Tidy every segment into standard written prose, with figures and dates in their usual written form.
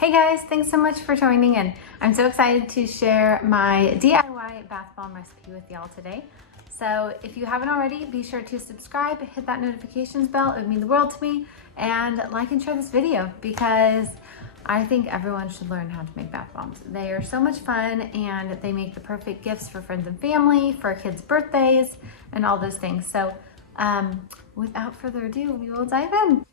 Hey guys, thanks so much for joining in. I'm so excited to share my DIY bath bomb recipe with y'all today. So if you haven't already, be sure to subscribe, hit that notifications bell, it would mean the world to me, and like and share this video because I think everyone should learn how to make bath bombs. They are so much fun and they make the perfect gifts for friends and family, for kids' birthdays, and all those things. So without further ado, we will dive in.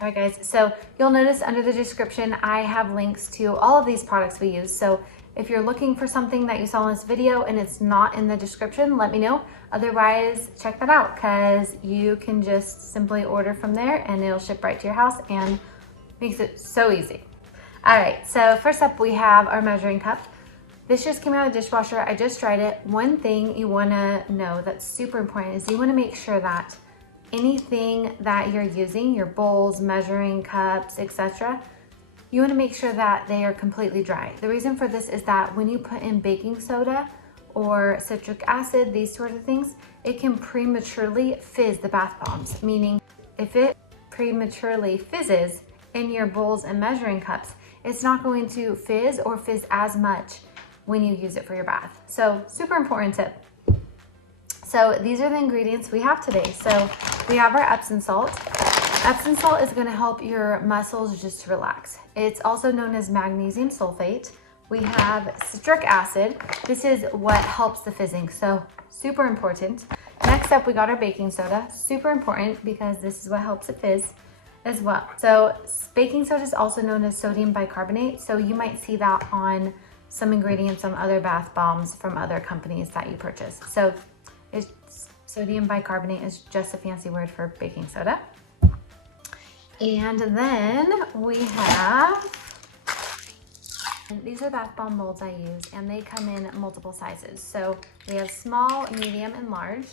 All right guys, so you'll notice under the description, I have links to all of these products we use. So if you're looking for something that you saw in this video and it's not in the description, let me know. Otherwise, check that out because you can just simply order from there and it'll ship right to your house and makes it so easy. All right, so first up we have our measuring cup. This just came out of the dishwasher. I just tried it. One thing you wanna know that's super important is you wanna make sure that anything that you're using, your bowls, measuring cups, etc., you want to make sure that they are completely dry. The reason for this is that when you put in baking soda or citric acid, these sort of things, it can prematurely fizz the bath bombs, meaning if it prematurely fizzes in your bowls and measuring cups, it's not going to fizz or fizz as much when you use it for your bath. So super important tip. So these are the ingredients we have today. So we have our Epsom salt. Epsom salt is going to help your muscles just relax. It's also known as magnesium sulfate. We have citric acid. This is what helps the fizzing, so super important. Next up, we got our baking soda. Super important because this is what helps it fizz as well. So baking soda is also known as sodium bicarbonate. So you might see that on some ingredients on other bath bombs from other companies that you purchase. So sodium bicarbonate is just a fancy word for baking soda. And then we have, these are bath bomb molds I use and they come in multiple sizes. So we have small, medium, and large.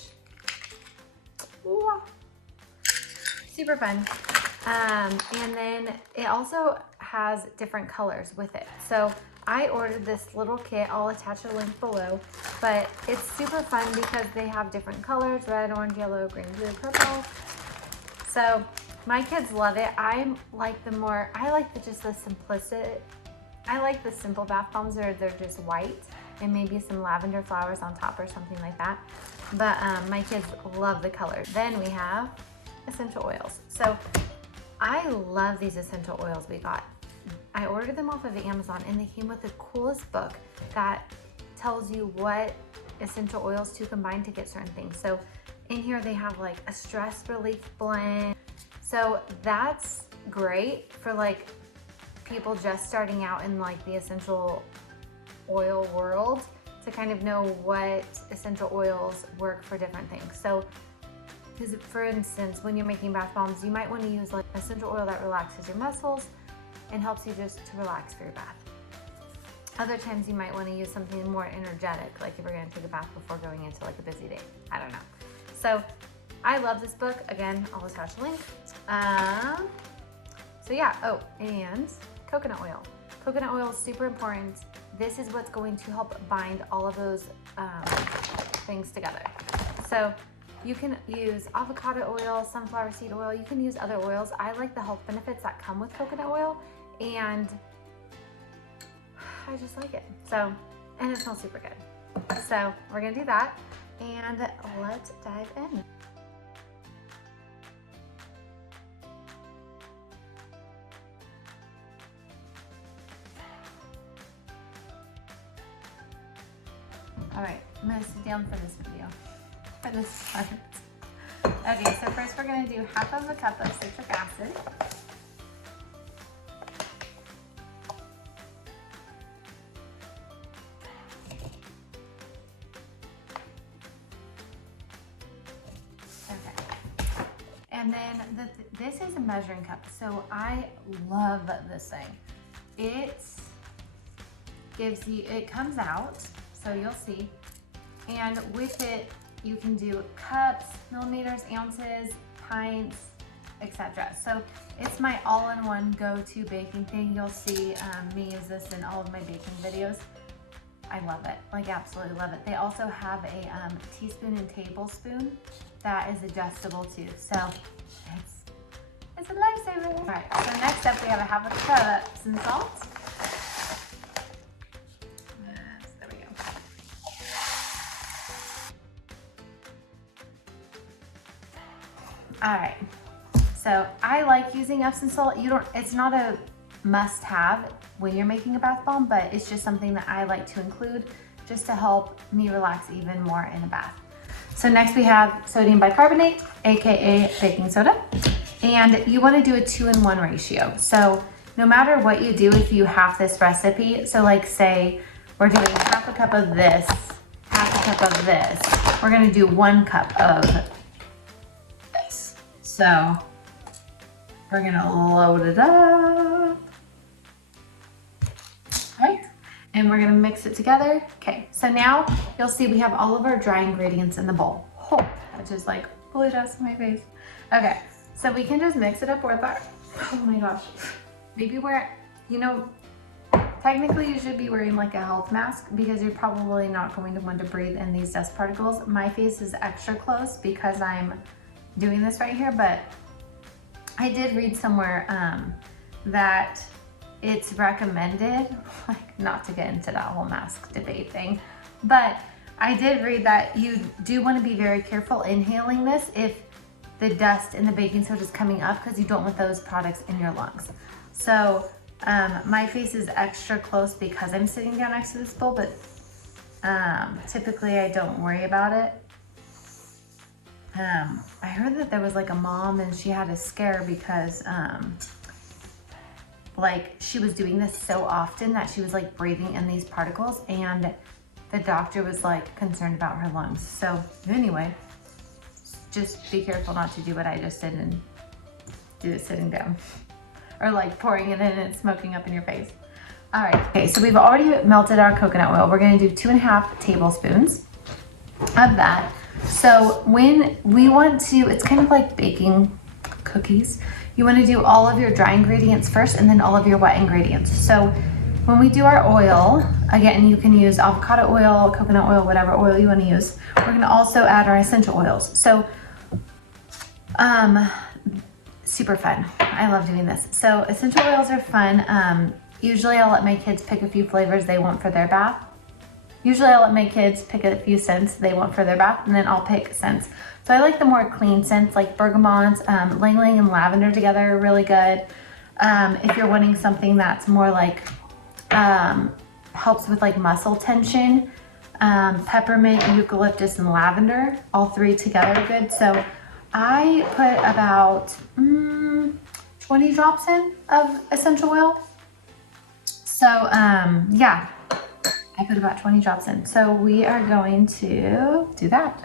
Ooh, super fun. And then it also has different colors with it. So I ordered this little kit. I'll attach a link below, but it's super fun because they have different colors: red, orange, yellow, green, blue, purple. So my kids love it. I like the simple bath bombs where they're just white and maybe some lavender flowers on top or something like that. But my kids love the color. Then we have essential oils. So I love these essential oils we got. I ordered them off of Amazon and they came with the coolest book that tells you what essential oils to combine to get certain things. So in here they have like a stress relief blend. So that's great for like people just starting out in like the essential oil world to kind of know what essential oils work for different things. So because for instance, when you're making bath bombs, you might want to use like essential oil that relaxes your muscles and helps you just to relax for your bath. Other times you might want to use something more energetic, like if you're going to take a bath before going into like a busy day. I don't know. So I love this book. Again, I'll attach a link. So yeah, oh, and coconut oil. Coconut oil is super important. This is what's going to help bind all of those things together. So you can use avocado oil, sunflower seed oil, you can use other oils. I like the health benefits that come with coconut oil and I just like it. So, and it smells super good. So we're gonna do that and let's dive in. All right, I'm gonna sit down for this video, for this part. Okay, so first we're gonna do half of a cup of citric acid. Okay, and then this is a measuring cup, so I love this thing. It gives you, it comes out, so you'll see, and with it, you can do cups, millimeters, ounces, pints, etc. So it's my all-in-one go-to baking thing. You'll see me use this in all of my baking videos. I love it, like absolutely love it. They also have a teaspoon and tablespoon that is adjustable too. So It's a lifesaver. All right, so next up we have a half a cup of Epsom salt. Yes, there we go. All right, so I like using Epsom salt. It's not a must-have when you're making a bath bomb, but it's just something that I like to include just to help me relax even more in a bath. So next we have sodium bicarbonate, AKA baking soda. And you want to do a 2-in-1 ratio. So no matter what you do, if you have this recipe, so like say we're doing half a cup of this, half a cup of this, we're going to do 1 cup of this. So we're going to load it up. Okay. And we're going to mix it together. Okay. So now you'll see we have all of our dry ingredients in the bowl. Oh, which is like bully dust in my face. Okay. So we can just mix it up with our, oh my gosh, maybe technically you should be wearing like a health mask because you're probably not going to want to breathe in these dust particles. My face is extra close because I'm doing this right here, but I did read somewhere that it's recommended, like not to get into that whole mask debate thing, but I did read that you do want to be very careful inhaling this if the dust and the baking soda is coming up because you don't want those products in your lungs. So my face is extra close because I'm sitting down next to this bowl, but typically I don't worry about it. I heard that there was like a mom and she had a scare because like she was doing this so often that she was like breathing in these particles and the doctor was like concerned about her lungs. So anyway, just be careful not to do what I just did and do it sitting down or like pouring it in and smoking up in your face. All right, okay, so we've already melted our coconut oil. We're gonna do 2.5 tablespoons of that. So when we want to, it's kind of like baking cookies. You wanna do all of your dry ingredients first and then all of your wet ingredients. So when we do our oil, again, you can use avocado oil, coconut oil, whatever oil you wanna use. We're gonna also add our essential oils. So super fun. I love doing this. So essential oils are fun. Usually I'll let my kids pick a few flavors they want for their bath. Usually I'll let my kids pick a few scents they want for their bath, and then I'll pick scents. So I like the more clean scents like bergamot, ylang ylang and lavender together are really good. If you're wanting something that's more like, helps with like muscle tension, peppermint, eucalyptus, and lavender, all 3 together are good. So I put about 20 drops in of essential oil. So yeah, I put about 20 drops in. So we are going to do that.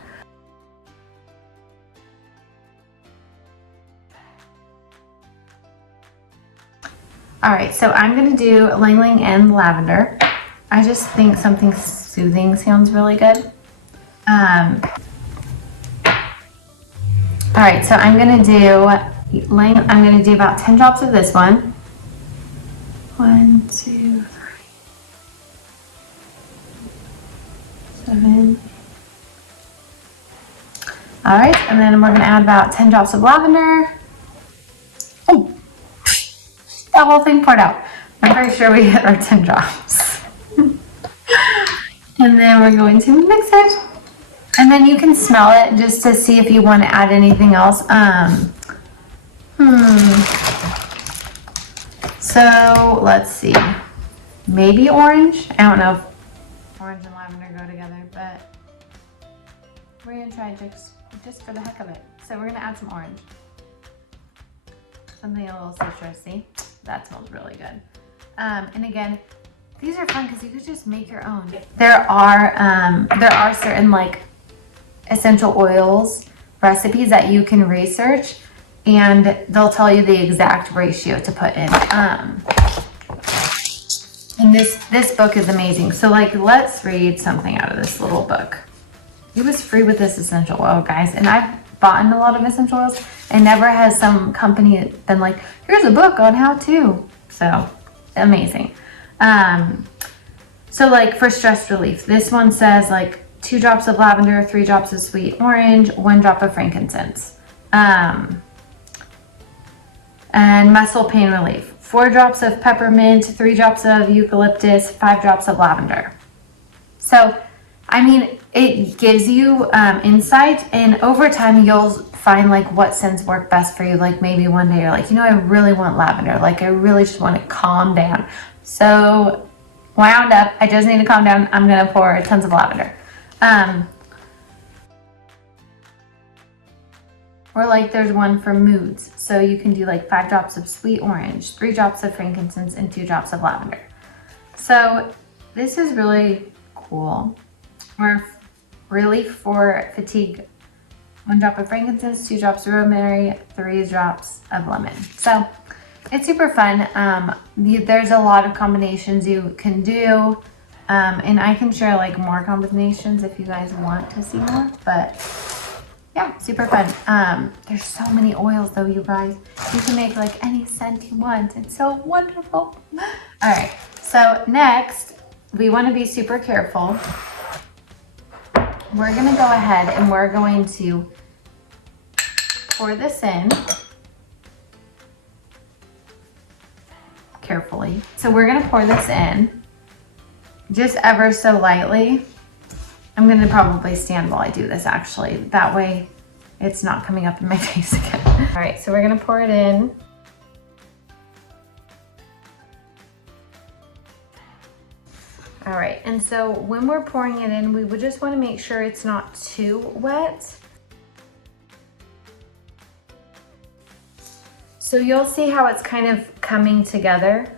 All right, so I'm gonna do ylang ylang and lavender. I just think something soothing sounds really good. All right, so I'm gonna do about 10 drops of this one. 1, 2, 3, 7. All right, and then we're gonna add about 10 drops of lavender. Oh, that whole thing poured out. I'm pretty sure we hit our 10 drops. And then we're going to mix it. And then you can smell it just to see if you want to add anything else. So let's see. Maybe orange. I don't know if orange and lavender go together, but we're gonna try just for the heck of it. So we're gonna add some orange. Something a little citrusy. That smells really good. And again, these are fun because you could just make your own. There are certain like essential oils recipes that you can research and they'll tell you the exact ratio to put in. And this book is amazing. So like, let's read something out of this little book. It was free with this essential oil, guys. And I've bought a lot of essential oils and never has some company been like, here's a book on how to. So amazing. So like for stress relief, this one says like 2 drops of lavender, 3 drops of sweet orange, 1 drop of frankincense. and muscle pain relief. 4 drops of peppermint, 3 drops of eucalyptus, 5 drops of lavender. So, I mean, it gives you insight, and over time you'll find like what scents work best for you. Like maybe one day you're like, I really want lavender. Like I really just want to calm down. So wound up, I just need to calm down. I'm gonna pour tons of lavender. Or like there's one for moods. So you can do like 5 drops of sweet orange, 3 drops of frankincense, and 2 drops of lavender. So this is really cool. Or relief for fatigue. 1 drop of frankincense, 2 drops of rosemary, 3 drops of lemon. So it's super fun. There's a lot of combinations you can do. And I can share like more combinations if you guys want to see more, but yeah, super fun. There's so many oils though, you guys. You can make like any scent you want. It's so wonderful. All right, so next, we want to be super careful. We're gonna go ahead and we're going to pour this in carefully. So we're gonna pour this in just ever so lightly. I'm gonna probably stand while I do this actually. That way it's not coming up in my face again. All right, so we're gonna pour it in. All right, and so when we're pouring it in, we would just wanna make sure it's not too wet. So you'll see how it's kind of coming together.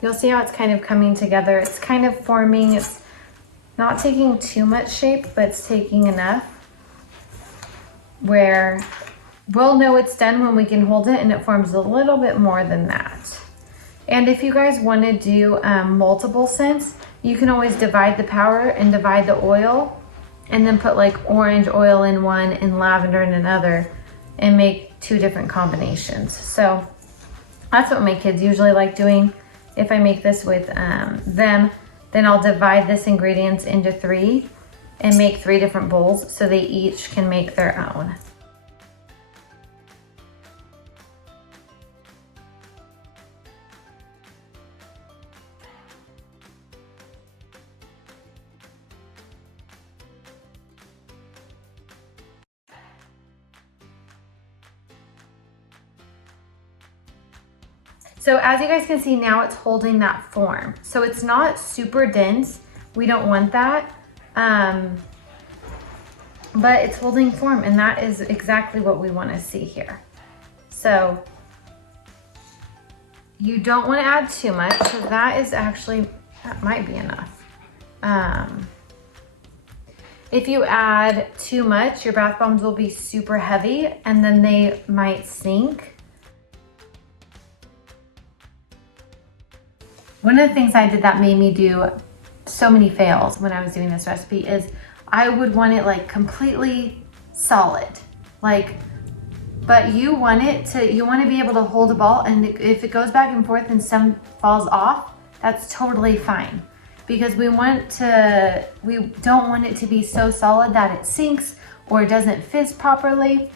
You'll see how it's kind of coming together. It's kind of forming, it's not taking too much shape, but it's taking enough where we'll know it's done when we can hold it and it forms a little bit more than that. And if you guys want to do multiple scents, you can always divide the powder and divide the oil and then put like orange oil in one and lavender in another and make 2 different combinations. So that's what my kids usually like doing. If I make this with them, then I'll divide this ingredients into 3 and make 3 different bowls so they each can make their own. So as you guys can see now, it's holding that form. So it's not super dense. We don't want that. But it's holding form, and that is exactly what we want to see here. So you don't want to add too much. So that is actually, that might be enough. If you add too much, your bath bombs will be super heavy and then they might sink. One of the things I did that made me do so many fails when I was doing this recipe is I would want it like completely solid, but you want to be able to hold a ball, and if it goes back and forth and some falls off, that's totally fine, because we don't want it to be so solid that it sinks or doesn't fizz properly.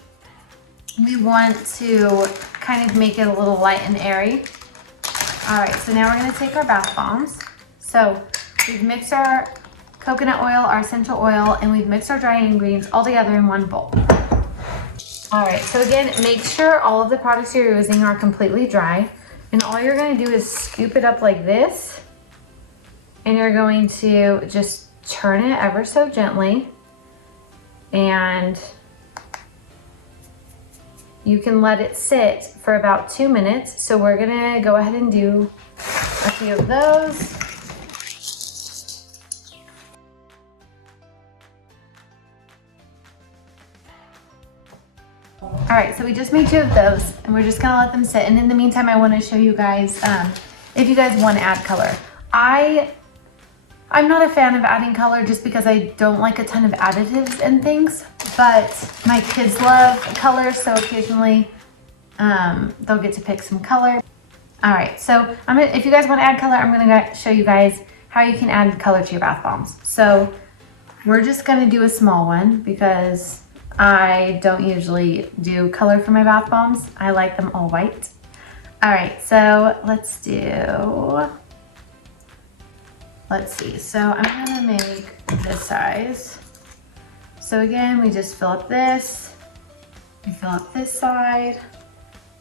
We want to kind of make it a little light and airy. All right, so now we're gonna take our bath bombs. So we've mixed our coconut oil, our essential oil, and we've mixed our dry ingredients all together in one bowl. All right, so again, make sure all of the products you're using are completely dry. And all you're gonna do is scoop it up like this, and you're going to just turn it ever so gently. And you can let it sit for about 2 minutes. So we're gonna go ahead and do a few of those. All right, so we just made 2 of those, and we're just gonna let them sit. And in the meantime, I wanna show you guys, if you guys wanna add color. I'm not a fan of adding color just because I don't like a ton of additives and things, but my kids love color, so occasionally they'll get to pick some color. All right, so if you guys want to add color, I'm gonna show you guys how you can add color to your bath bombs. So we're just gonna do a small one because I don't usually do color for my bath bombs. I like them all white. All right, so let's see. So I'm gonna make this size. So again, we just fill up this, we fill up this side,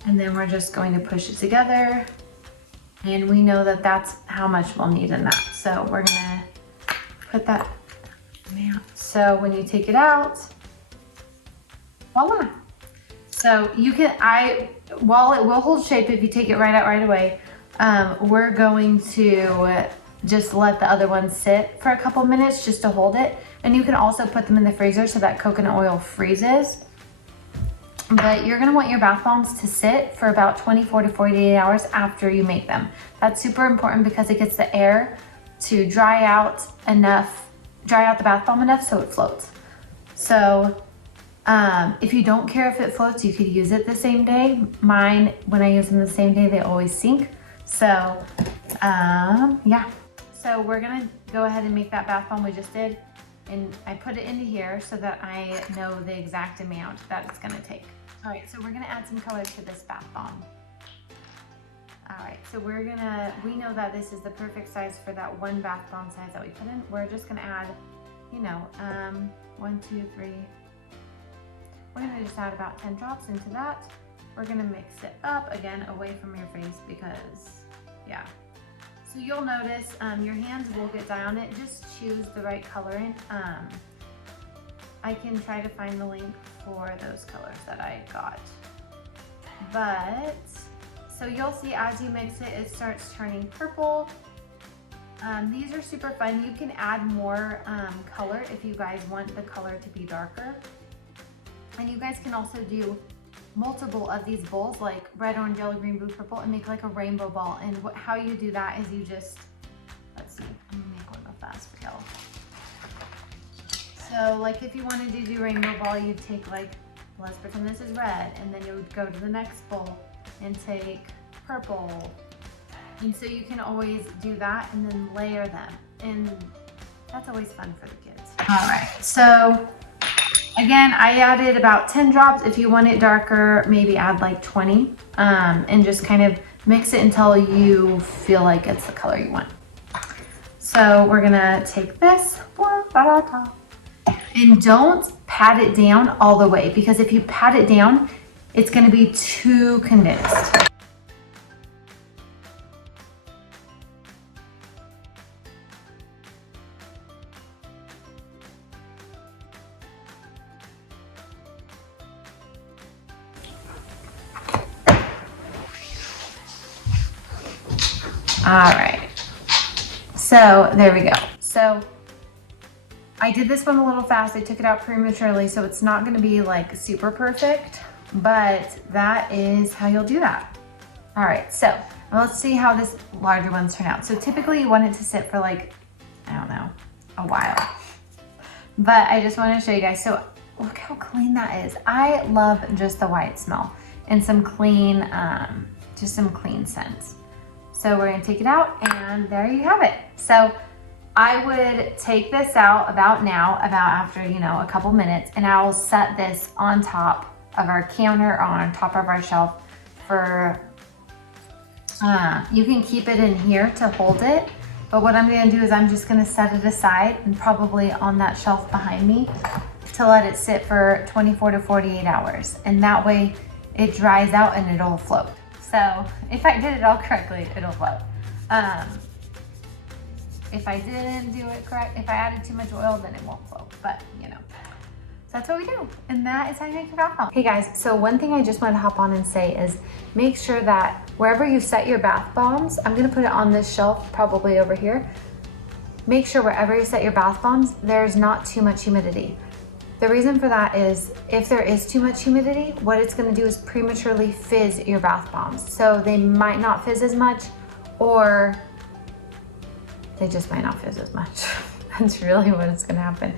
and then we're just going to push it together. And we know that that's how much we'll need in that. So we're gonna put that out. So when you take it out, voila. So you can, while it will hold shape if you take it right out right away, we're going to just let the other one sit for a couple minutes just to hold it. And you can also put them in the freezer so that coconut oil freezes. But you're gonna want your bath bombs to sit for about 24 to 48 hours after you make them. That's super important because it gets the air to dry out the bath bomb enough so it floats. So if you don't care if it floats, you could use it the same day. Mine, when I use them the same day, they always sink. So yeah. So we're gonna go ahead and make that bath bomb we just did. And I put it into here so that I know the exact amount that it's gonna take. All right, so we're gonna add some color to this bath bomb. All right, so we know that this is the perfect size for that one bath bomb size that we put in. We're just gonna add, 1, 2, 3. We're gonna just add about 10 drops into that. We're gonna mix it up, again, away from your face because, yeah. So you'll notice your hands will get dye on it. Just choose the right coloring. I can try to find the link for those colors that I got. But, so you'll see as you mix it, it starts turning purple. These are super fun. You can add more color if you guys want the color to be darker. And you guys can also do multiple of these bowls, like red, orange, yellow, green, blue, purple, and make like a rainbow ball. And how you do that is you just, let's see, I'm gonna make one real fast for y'all. So like if you wanted to do rainbow ball, you'd take like, let's pretend this is red, and then you would go to the next bowl and take purple. And so you can always do that and then layer them. And that's always fun for the kids. All right, so again, I added about 10 drops. If you want it darker, maybe add like 20 and just kind of mix it until you feel like it's the color you want. So we're gonna take this, and don't pat it down all the way, because if you pat it down, it's gonna be too condensed. All right, so there we go. So I did this one a little fast. I took it out prematurely, so it's not gonna be like super perfect, but that is how you'll do that. All right, so now let's see how this larger ones turn out. So typically you want it to sit for like, I don't know, a while. But I just wanna show you guys. So look how clean that is. I love just the white smell and some clean, just some clean scents. So we're gonna take it out, and there you have it. So I would take this out about after, a couple minutes, and I'll set this on top of our counter or on top of our shelf for, you can keep it in here to hold it. But what I'm gonna do is I'm just gonna set it aside and probably on that shelf behind me to let it sit for 24 to 48 hours. And that way it dries out and it'll float. So if I did it all correctly, it'll float. If I didn't do it correct, if I added too much oil, then it won't float, but so that's what we do. And that is how you make your bath bomb. Hey guys, so one thing I just want to hop on and say is make sure that wherever you set your bath bombs, I'm gonna put it on this shelf, probably over here. Make sure wherever you set your bath bombs, there's not too much humidity. The reason for that is if there is too much humidity, what it's gonna do is prematurely fizz your bath bombs. So they might not fizz as much, or they just might not fizz as much. That's really what is gonna happen.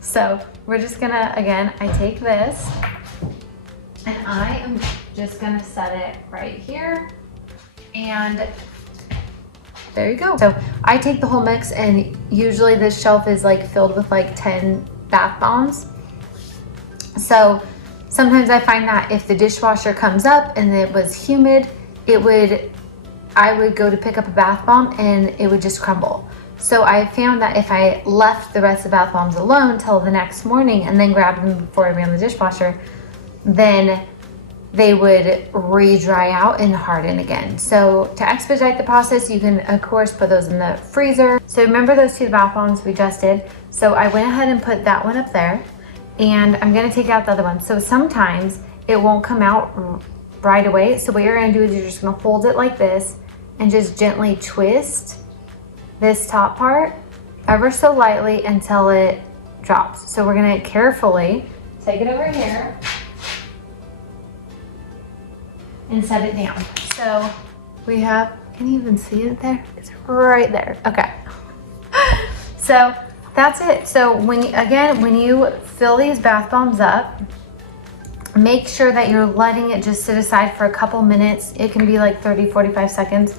So we're just gonna, again, I take this and I am just gonna set it right here, and there you go. So I take the whole mix, and usually this shelf is like filled with like 10 bath bombs. So sometimes I find that if the dishwasher comes up and it was humid, I would go to pick up a bath bomb and it would just crumble. So I found that if I left the rest of the bath bombs alone till the next morning and then grabbed them before I ran the dishwasher, then they would re-dry out and harden again. So to expedite the process, you can of course put those in the freezer. So remember those 2 bath bombs we just did? So I went ahead and put that one up there, and I'm gonna take out the other one. So sometimes it won't come out right away. So what you're gonna do is you're just gonna hold it like this and just gently twist this top part ever so lightly until it drops. So we're gonna carefully take it over here and set it down. So we have, can you even see it there? It's right there, okay. So that's it. So when you fill these bath bombs up, make sure that you're letting it just sit aside for a couple minutes. It can be like 30, 45 seconds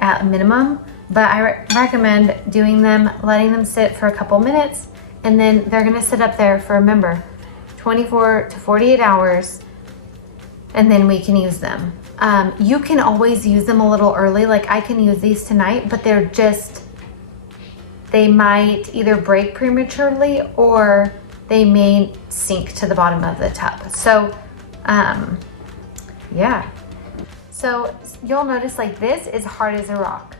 at a minimum, but I recommend letting them sit for a couple minutes, and then they're gonna sit up there for, remember, 24 to 48 hours, and then we can use them. You can always use them a little early. Like I can use these tonight, but they might either break prematurely or they may sink to the bottom of the tub. So, yeah. So you'll notice like this is hard as a rock,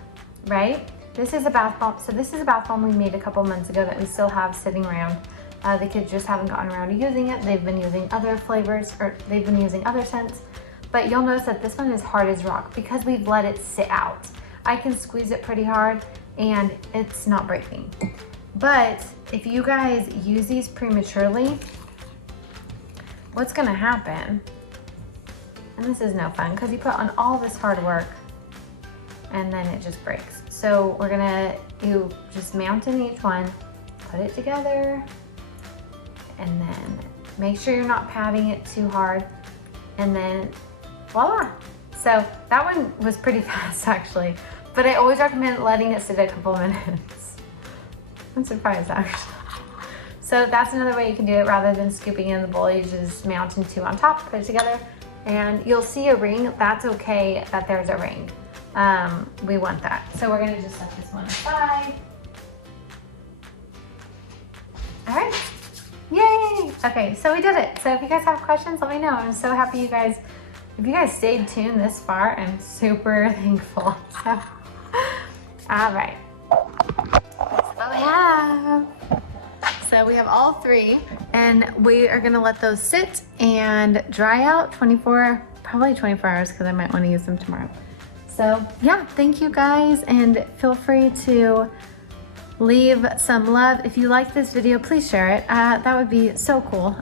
right? This is a bath bomb. So this is a bath bomb we made a couple months ago that we still have sitting around. The kids just haven't gotten around to using it. They've been using other flavors, or they've been using other scents. But you'll notice that this one is hard as rock because we've let it sit out. I can squeeze it pretty hard and it's not breaking. But if you guys use these prematurely, what's gonna happen, and this is no fun because you put on all this hard work and then it just breaks. So you just mount in each one, put it together, and then make sure you're not patting it too hard, and then voila. So that one was pretty fast actually, but I always recommend letting it sit a couple minutes. I'm surprised actually. So that's another way you can do it. Rather than scooping in the bowl, you just mount in 2 on top, put it together, and you'll see a ring. That's okay that there's a ring. We want that. So we're gonna just set this one aside. All right. Yay! Okay, so we did it. So if you guys have questions, let me know. I'm so happy if you guys stayed tuned this far, I'm super thankful. So, all right. So we have all 3, and we are gonna let those sit and dry out probably 24 hours, because I might want to use them tomorrow. So yeah, thank you guys, and feel free to leave some love. If you like this video, please share it. That would be so cool.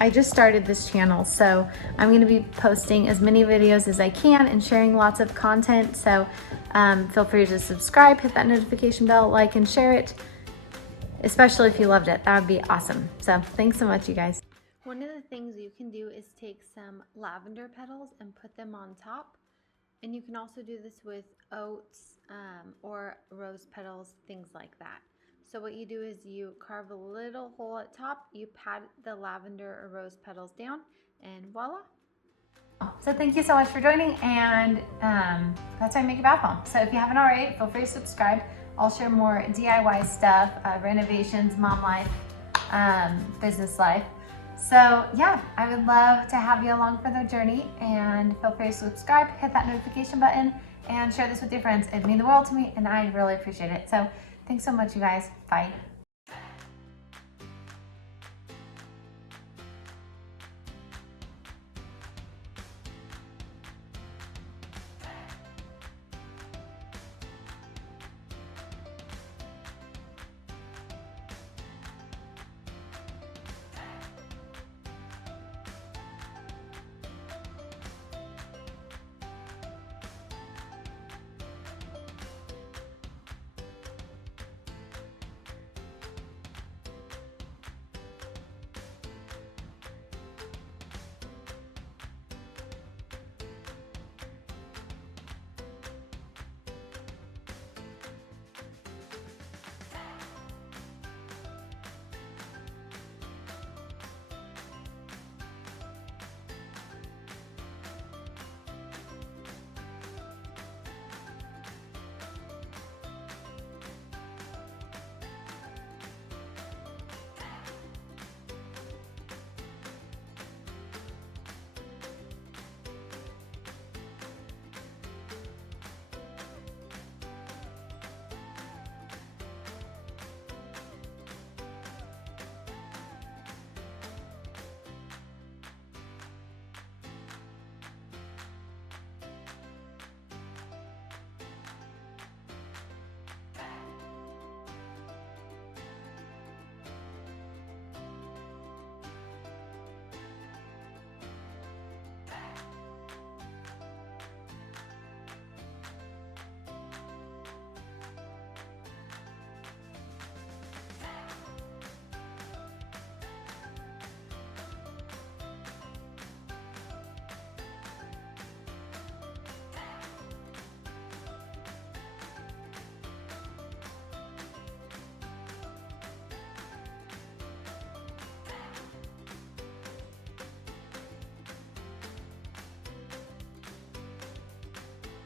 I just started this channel, so I'm gonna be posting as many videos as I can and sharing lots of content. So feel free to subscribe, hit that notification bell, like and share it, especially if you loved it. That would be awesome. So thanks so much, you guys. One of the things you can do is take some lavender petals and put them on top. And you can also do this with oats or rose petals, things like that. So what you do is you carve a little hole at top, you pat the lavender or rose petals down, and voila. So thank you so much for joining, and that's how I make a bath bomb. So if you haven't already, feel free to subscribe. I'll share more DIY stuff, renovations, mom life, business life. So yeah, I would love to have you along for the journey, and feel free to subscribe, hit that notification button, and share this with your friends. It'd mean the world to me, and I'd really appreciate it. So thanks so much, you guys. Bye.